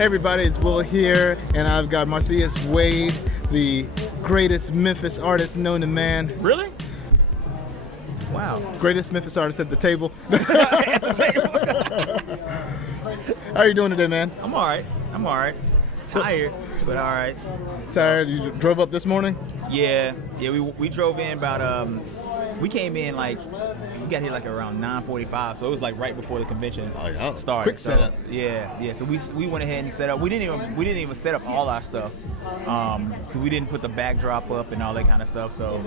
Hey everybody, it's Will here, and I've got Martheus Wade, the greatest Memphis artist known to man. Really? Wow. Greatest Memphis artist at the table. How are you doing today, man? I'm all right. Tired, but all right. Tired? You drove up this morning? Yeah. We drove in about we came in like we got here like around 9:45, so it was like right before the convention started. Quick setup. Yeah. So we went ahead and set up. We didn't even set up all our stuff. So we didn't put the backdrop up and all that kind of stuff. So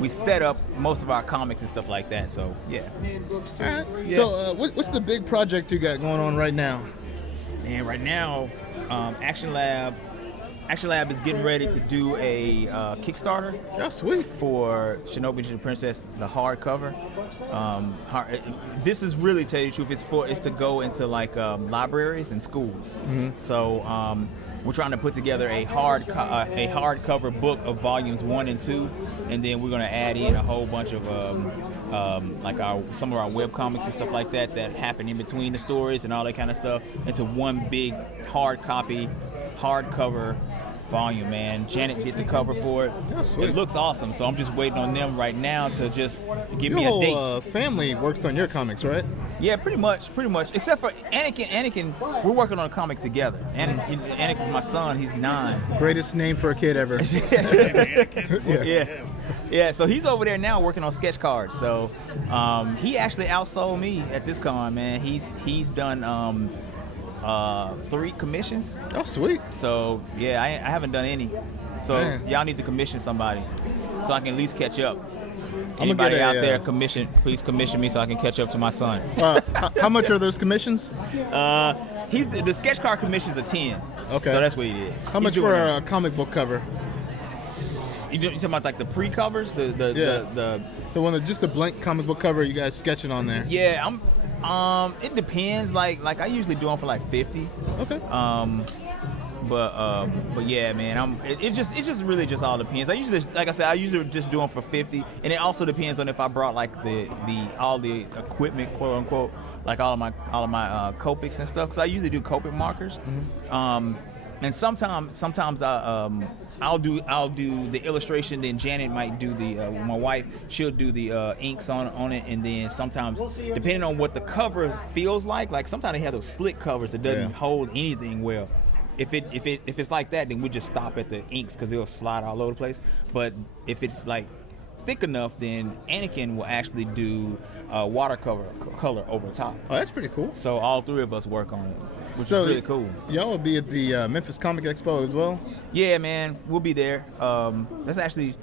we set up most of our comics and stuff like that. So yeah. All right. Yeah. So what's the big project you got going on right now? Man, right now, Action Lab is getting ready to do a Kickstarter. Oh, sweet. For Shinobi the Princess, the hardcover. This is really, tell you the truth, it's to go into like libraries and schools. Mm-hmm. So we're trying to put together a hardcover book of volumes 1 and 2, and then we're going to add in a whole bunch of like some of our web comics and stuff like that happen in between the stories and all that kind of stuff into one big hardcover volume, man. Janet did the cover for it. Oh, sweet. It looks awesome, so I'm just waiting on them right now to just give me a date. Your whole family works on your comics, right? Yeah, pretty much. Except for Anakin, we're working on a comic together. Anakin's my son. He's 9. Greatest name for a kid ever. Yeah, so he's over there now working on sketch cards. So he actually outsold me at this con, man. He's done 3 commissions. Oh, sweet. So yeah, I haven't done any. So y'all need to commission somebody so I can at least catch up. Anybody out there please commission me so I can catch up to my son. How much are those commissions? The sketch card commissions are 10. Okay. So that's what he did. How much for a comic book cover? You talking about like the pre-covers? The one that just a blank comic book cover you guys sketching on there? Yeah, it depends. Like I usually do them for like 50. Okay. But yeah, man. It just really just all depends. I usually just do them for 50, and it also depends on if I brought like all the equipment, quote unquote, like all of my Copics and stuff. Because I usually do Copic markers. Mm-hmm. And sometimes I'll do the illustration. Then Janet might do my wife. She'll do the inks on it, and then sometimes depending on what the cover feels like sometimes they have those slick covers that doesn't hold anything well. If it's like that, then we just stop at the inks because it'll slide all over the place. But if it's like thick enough, then Anakin will actually do watercolor over top. Oh, that's pretty cool. So all 3 of us work on it, which is really cool. Y'all will be at the Memphis Comic Expo as well? Yeah, man, we'll be there. That's actually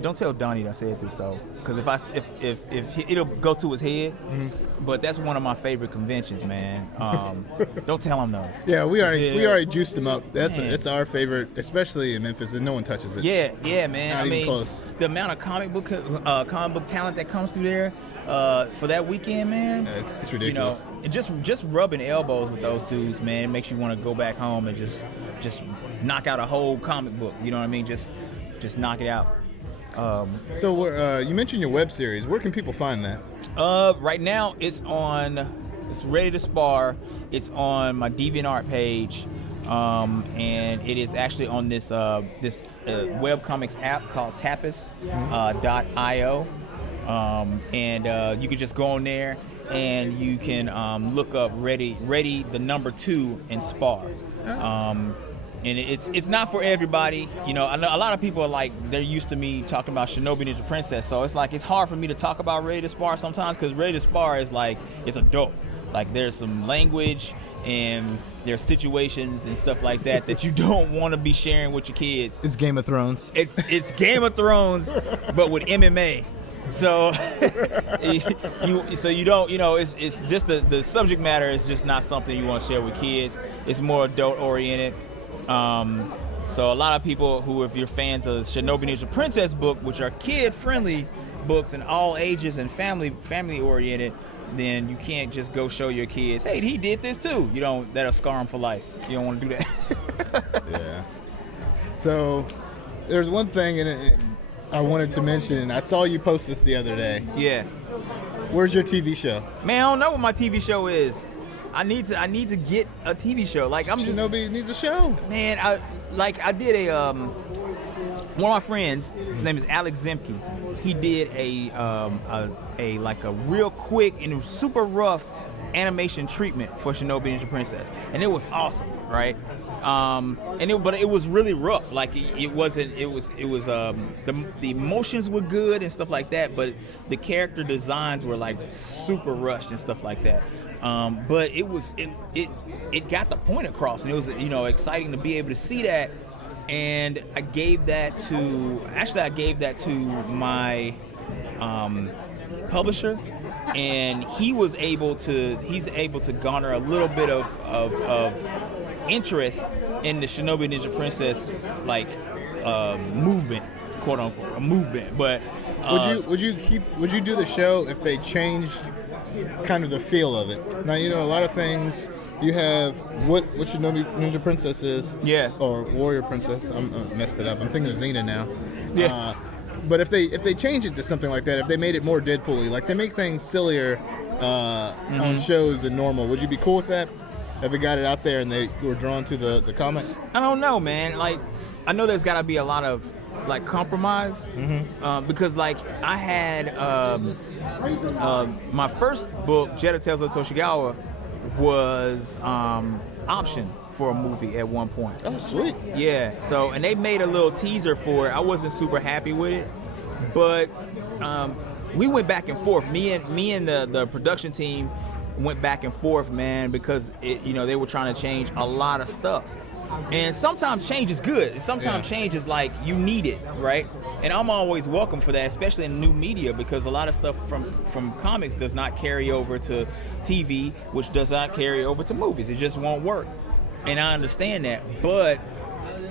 don't tell Donnie that I said this though, because if it'll go to his head. Mm-hmm. But that's one of my favorite conventions, man. Don't tell him though. Yeah, we already juiced him up. It's our favorite, especially in Memphis, and no one touches it. Yeah, man. Not even close. The amount of comic book talent that comes through there for that weekend, man. Yeah, it's ridiculous. And just rubbing elbows with those dudes, man, it makes you want to go back home and just knock out a whole comic book. You know what I mean? Just knock it out. So you mentioned your web series. Where can people find that? Right now it's ready to Spar. It's on my DeviantArt page, and it is actually on this webcomics app called Tapis.io, and you can just go on there and you can look up Ready the number 2 in Spar. And it's not for everybody. You know, I know a lot of people are like, they're used to me talking about Shinobi the Princess, so it's like it's hard for me to talk about Ready to Spar sometimes, because Ready to Spar is like, it's adult. Like there's some language and there's situations and stuff like that you don't want to be sharing with your kids. It's Game of Thrones. It's Game of Thrones, but with MMA. So you don't, you know, it's just the subject matter is just not something you want to share with kids. It's more adult oriented. So a lot of people who, if you're fans of Shinobi Ninja Princess book, which are kid-friendly books and all ages and family-oriented, then you can't just go show your kids, hey, he did this too. That'll scar them for life. You don't want to do that. Yeah. So there's one thing I wanted to mention. I saw you post this the other day. Yeah. Where's your TV show? Man, I don't know what my TV show is. I need to get a TV show. Like I'm just Shinobi needs a show. man. I did a one of my friends. His name is Alex Zemke. He did a real quick and super rough animation treatment for Shinobi Ninja Princess, and it was awesome, right? But it was really rough. Like it was the motions were good and stuff like that, but the character designs were like super rushed and stuff like that. But it got the point across, and it was exciting to be able to see that. And I gave that to my publisher, and he's able to garner a little bit of interest in the Shinobi Ninja Princess movement, quote unquote, a movement. But would you do the show if they changed kind of the feel of it? Now a lot of things you have what Shinobi Ninja Princess is, or Warrior Princess. I messed it up. I'm thinking of Xena now. Yeah. But if they change it to something like that, if they made it more Deadpool-y, like they make things sillier on shows than normal, would you be cool with that? If it got it out there and they were drawn to the comic? I don't know, man. Like, I know there's got to be a lot of compromise, because I had my first book, Jetta Tales of Toshigawa, was optioned for a movie at one point. Oh, sweet. Yeah. So, and they made a little teaser for it. I wasn't super happy with it, but we went back and forth. Me and the production team went back and forth, man, because they were trying to change a lot of stuff. And sometimes change is good, and sometimes change is like you need it, right? And I'm always welcome for that, especially in new media, because a lot of stuff from comics does not carry over to TV, which does not carry over to movies. It just won't work. And I understand that, but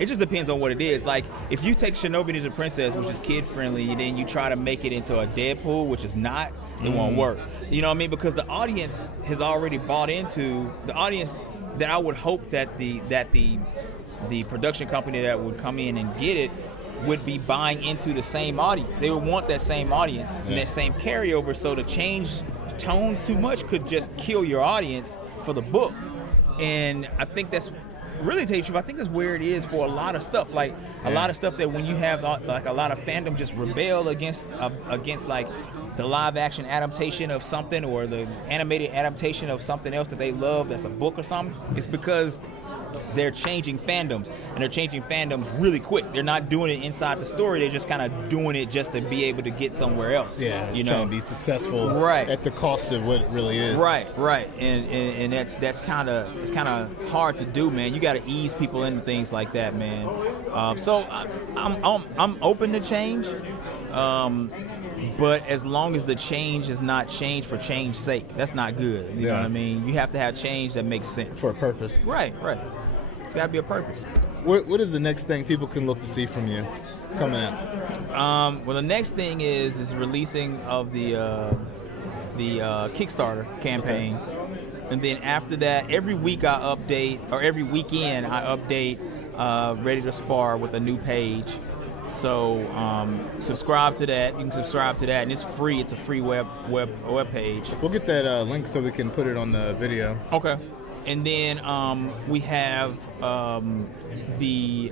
it just depends on what it is. Like, if you take Shinobi Ninja Princess, which is kid-friendly, and then you try to make it into a Deadpool, which is not, it won't work. You know what I mean? Because the audience has already bought into, the audience that I would hope that the production company that would come in and get it would be buying into the same audience. They would want that same audience and that same carryover, so to change tones too much could just kill your audience for the book. And I think that's really, to tell you the truth, I think that's where it is for a lot of stuff. Like a lot of stuff that when you have like a lot of fandom just rebel against like the live action adaptation of something or the animated adaptation of something else that they love that's a book or something, it's because they're changing fandoms, and they're changing fandoms really quick. They're not doing it inside the story. They're just kind of doing it just to be able to get somewhere else. Yeah, trying to be successful, right, at the cost of what it really is. Right. And that's kind of hard to do, man. You got to ease people into things like that, man. So I'm open to change, but as long as the change is not change for change's sake, that's not good. You know what I mean? You have to have change that makes sense for a purpose. Right. It's got to be a purpose. What is the next thing people can look to see from you coming out? Well, the next thing is releasing of the Kickstarter campaign, and then after that, every week I update, or every weekend I update Ready to Spar with a new page. So subscribe to that. You can subscribe to that, and it's free. It's a free web page. We'll get that link so we can put it on the video. Okay. And then we have we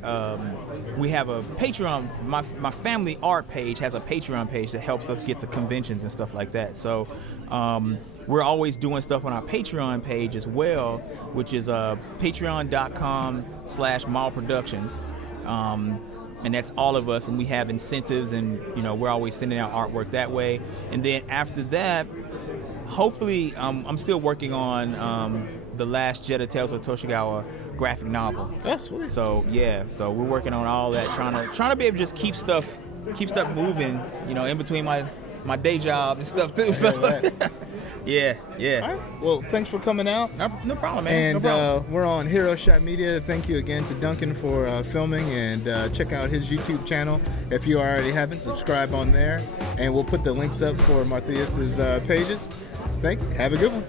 have a Patreon. My family art page has a Patreon page that helps us get to conventions and stuff like that. So we're always doing stuff on our Patreon page as well, which is patreon.com/mallproductions. And that's all of us, and we have incentives, and we're always sending out artwork that way. And then after that, hopefully, I'm still working on the last Jetta Tales of Toshigawa graphic novel. That's sweet. So so we're working on all that, trying to be able to just keep stuff moving, in between my day job and stuff too. So yeah. All right. Well, thanks for coming out. No problem, man. And no problem. We're on HeroShot Media. Thank you again to Duncan for filming, and check out his YouTube channel if you already haven't. Subscribe on there, and we'll put the links up for Martheus's pages. Thank you. Have a good one.